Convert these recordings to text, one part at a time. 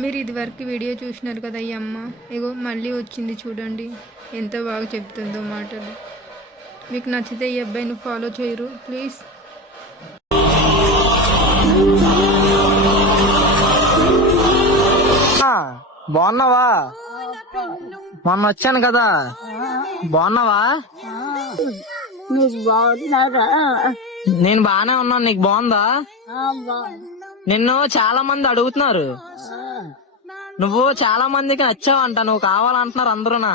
మీరు ఇదివరకు వీడియో చూసినారు కదా ఈ అమ్మ, ఇగో మళ్ళీ వచ్చింది చూడండి, ఎంత బాగా చెప్తుందో మాటలు. మీకు నచ్చితే ఈ అబ్బాయిని ఫాలో చేయరు ప్లీజ్. బాగున్నావా? మొన్న వచ్చాను కదా, బాగున్నావా? నేను బానే ఉన్నాను, నీకు బాగుందా? నిన్ను చాలా మంది అడుగుతున్నారు, నువ్వు చాలా మందికి నచ్చావంట, నువ్వు కావాలంటున్నారు అందరూనా.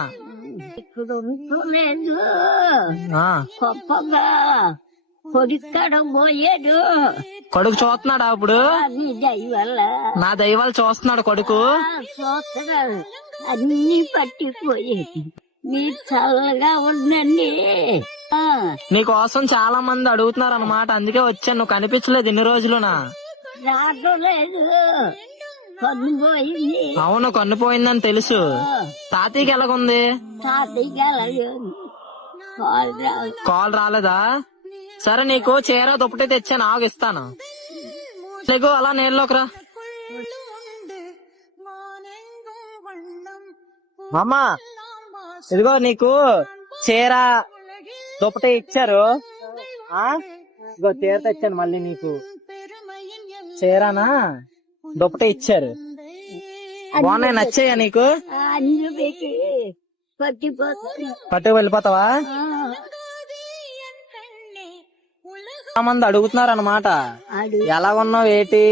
పోయాడు కొడుకు చూస్తున్నాడా ఇప్పుడు? నా దైవాలు చూస్తున్నాడు కొడుకు. చూస్తున్నాడు, అన్ని పట్టిపోయేది. మీరు చల్లగా ఉండండి. నీకోసం చాలా మంది అడుగుతున్నారు అనమాట, అందుకే వచ్చాను. నువ్వు కనిపించలేదు ఇన్ని రోజులునా. రావట్లేదు, కన్ను పోయింది. అవును, కన్ను పోయిందని తెలుసు. తాతయ్యకి ఎలాగుంది? తాతయ్యకి వెళ్ళలేదు, కాల్ రాలేదా? సరే, నీకు చీర దుప్పటి తెచ్చాను, ఆగిస్తాను. నీకు అలా నేర్లోకి రా. అమ్మా, ఇదిగో నీకు చీర దుప్పటి ఇచ్చారు. ఇదిగో చీర తెచ్చాను మళ్ళీ నీకు. చీరనా దుప్పటి ఇచ్చారు, బాగున్నాయి, నచ్చాయా నీకు? అన్ని పెట్టి పట్టుకు వెళ్ళిపోతావా? చాలా మంది అడుగుతున్నారు అనమాట, ఎలా ఉన్నావు ఏంటి.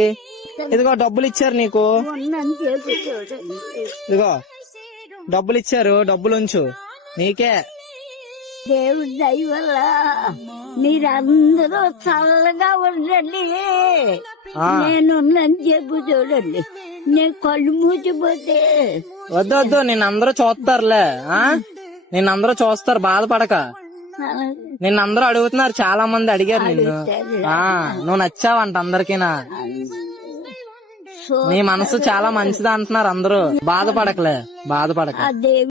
ఇదిగో డబ్బులు ఇచ్చారు నీకు, ఇదిగో డబ్బులు ఇచ్చారు, డబ్బులు ఉంచు నీకే. దేవుడి దయ వల్ల మీరందరూ చల్లగా ఉండండి. నేనున్నాను చెప్పు చూడండి, నేను కళ్ళు మూసిపోతే. వద్దు, నిన్నందరూ చూస్తారులే, నిన్నందరూ చూస్తారు, బాధపడక. నిన్నందరూ అడుగుతున్నారు, చాలా మంది అడిగారు నిన్ను. నువ్వు నచ్చావంట అందరికీనా. నీ మనసు చాలా మంచిది అంటున్నారు అందరూ, బాధపడకలే, బాధపడక.